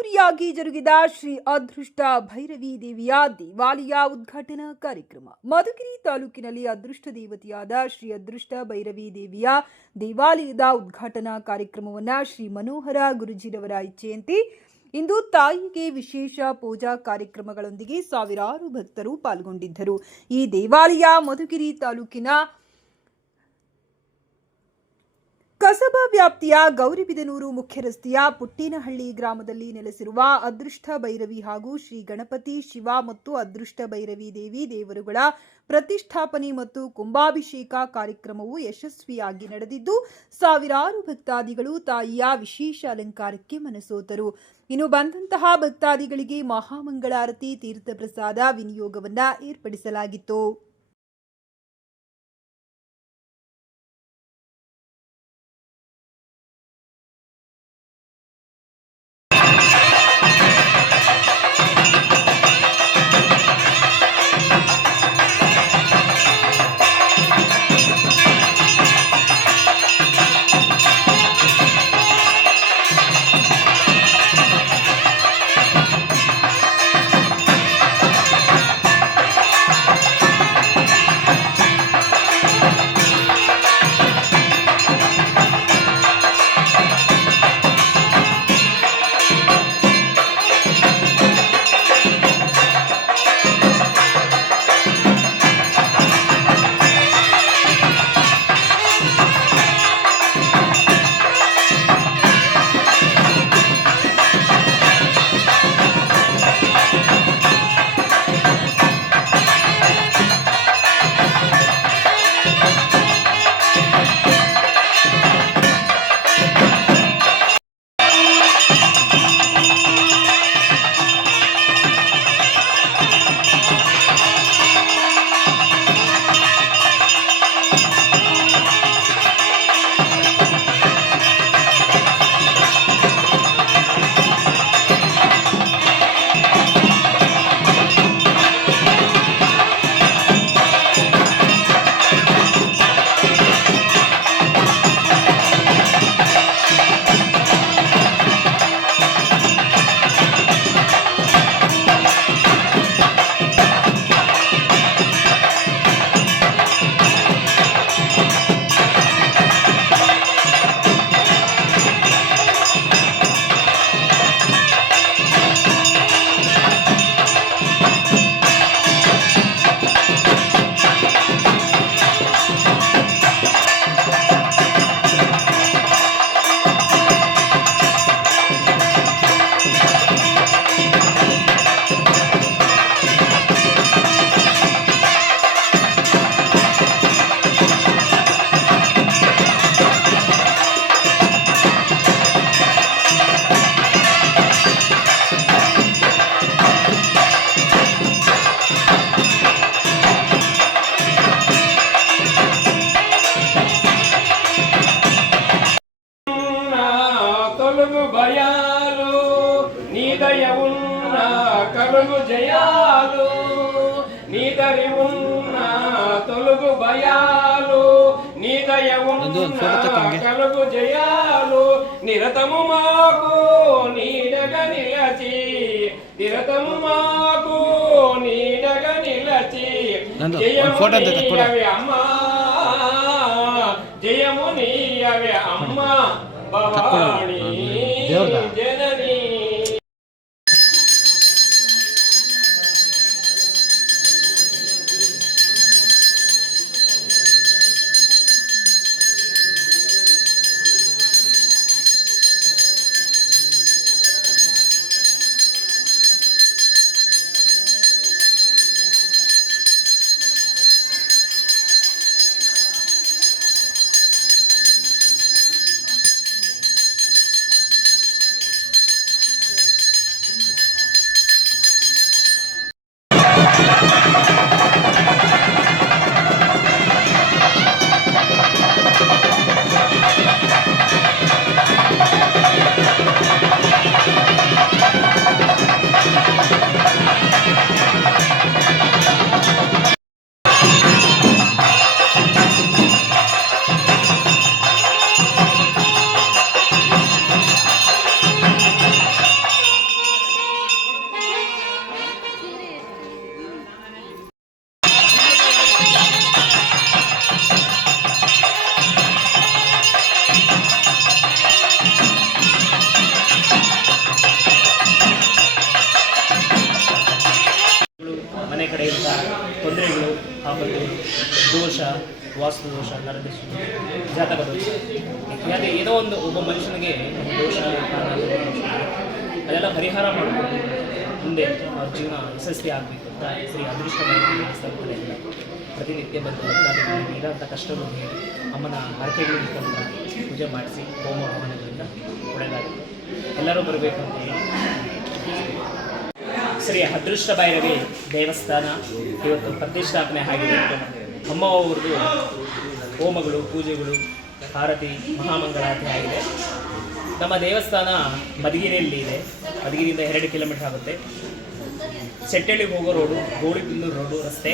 ಅದ್ದೂರಿಯಾಗಿ ಜರುಗಿದ ಶ್ರೀ ಅದೃಷ್ಟ ಭೈರವಿ ದೇವಿಯ ದೇವಾಲಯ ಉದ್ಘಾಟನಾ ಕಾರ್ಯಕ್ರಮ. ಮಧುಗಿರಿ ತಾಲೂಕಿನಲ್ಲಿ ಅದೃಷ್ಟ ದೇವತೆಯಾದ ಶ್ರೀ ಅದೃಷ್ಟ ಭೈರವಿ ದೇವಿಯ ದೇವಾಲಯದ ಉದ್ಘಾಟನಾ ಕಾರ್ಯಕ್ರಮವನ್ನು ಶ್ರೀ ಮನೋಹರ ಗುರುಜಿರವರ ಇಚ್ಛೆಯಂತೆ ಇಂದು ತಾಯಿಗೆ ವಿಶೇಷ ಪೂಜಾ ಕಾರ್ಯಕ್ರಮಗಳೊಂದಿಗೆ ಸಾವಿರಾರು ಭಕ್ತರು ಪಾಲ್ಗೊಂಡಿದ್ದರು. ಈ ದೇವಾಲಯ ಮಧುಗಿರಿ ತಾಲೂಕಿನ ಕಸಬಾ ವ್ಯಾಪ್ತಿಯ ಗೌರಿಬಿದನೂರು ಮುಖ್ಯ ರಸ್ತೆಯ ಪುಟ್ಟೇನಹಳ್ಳಿ ಗ್ರಾಮದಲ್ಲಿ ನೆಲೆಸಿರುವ ಅದೃಷ್ಟ ಭೈರವಿ ಹಾಗೂ ಶ್ರೀ ಗಣಪತಿ ಶಿವ ಮತ್ತು ಅದೃಷ್ಟ ಭೈರವಿ ದೇವಿ ದೇವರುಗಳ ಪ್ರತಿಷ್ಠಾಪನೆ ಮತ್ತು ಕುಂಭಾಭಿಷೇಕ ಕಾರ್ಯಕ್ರಮವು ಯಶಸ್ವಿಯಾಗಿ ನಡೆದಿದ್ದು ಸಾವಿರಾರು ಭಕ್ತಾದಿಗಳು ತಾಯಿಯ ವಿಶೇಷ ಅಲಂಕಾರಕ್ಕೆ ಮನಸೋತರು. ಇನ್ನು ಬಂದಂತಹ ಭಕ್ತಾದಿಗಳಿಗೆ ಮಹಾಮಂಗಳಾರತಿ ತೀರ್ಥ ಪ್ರಸಾದ ವಿನಿಯೋಗವನ್ನ ಏರ್ಪಡಿಸಲಾಗಿತ್ತು. తొలుగు భయాలు నీదయ ఉన్న కలుగు జయాలు నీదరి ఉన్న తొలుగు భయాలు నీదయ ఉన్న కలుగు జయాలు నిరతము మాకు నీడగ నిలచి నిరతము మాకు నీడగ నిలచి జయమునియవే అమ్మా జయమునియవే అమ్మా భవానీ జననీ. ದೋಷ, ವಾಸ್ತು ದೋಷ, ನರದೃಷ್ಟಿ, ಜಾತಕ ದೋಷ, ಇತ್ಯಾದಿ ಏನೋ ಒಂದು ಒಬ್ಬ ಮನುಷ್ಯನಿಗೆ ದೋಷ ಅದೆಲ್ಲ ಪರಿಹಾರ ಮಾಡಿಕೊಂಡು ಮುಂದೆ ಅವ್ರ ಜೀವನ ಯಶಸ್ವಿ ಆಗಬೇಕು ಅಂತ ಶ್ರೀ ಅದೃಷ್ಟ ಭೈರವಿ ದೇವಸ್ಥಾನಗಳಿಂದ ಪ್ರತಿನಿತ್ಯ ಬಂದು ಭಕ್ತಾದಿಗಳಿಗೆ ಇರೋಂಥ ಕಷ್ಟಗಳು ಹೇಳಿ ಅಮ್ಮನ ಹರಕೆಗಳು ಇಟ್ಕೊಂಡು ಪೂಜೆ ಮಾಡಿಸಿ ಹೋಮ ಹವನಗಳಿಂದ ಒಳ್ಳೆಯದಾಗುತ್ತೆ. ಎಲ್ಲರೂ ಬರಬೇಕು ಅಂತ ಹೇಳಿ ಶ್ರೀ ಅದೃಷ್ಟ ಭೈರವಿ ದೇವಸ್ಥಾನ ಇವತ್ತು ಪ್ರತಿಷ್ಠಾಪನೆ ಆಗಿದೆ. ಅಮ್ಮ ಅವ್ರದ್ದು ಹೋಮಗಳು, ಪೂಜೆಗಳು, ಆರತಿ, ಮಹಾಮಂಗಳಾರತಿ ಆಗಿದೆ. ನಮ್ಮ ದೇವಸ್ಥಾನ ಮಧುಗಿರಿಯಲ್ಲಿ ಇದೆ. ಮಧುಗಿರಿಯಿಂದ 2 ಕಿಲೋಮೀಟರ್ ಆಗುತ್ತೆ. ಸೆಟ್ಟಳ್ಳಿಗೆ ಹೋಗೋ ರೋಡು, ಗೋಳಿಬಿಲ್ಲೂರು ರೋಡು ರಸ್ತೆ.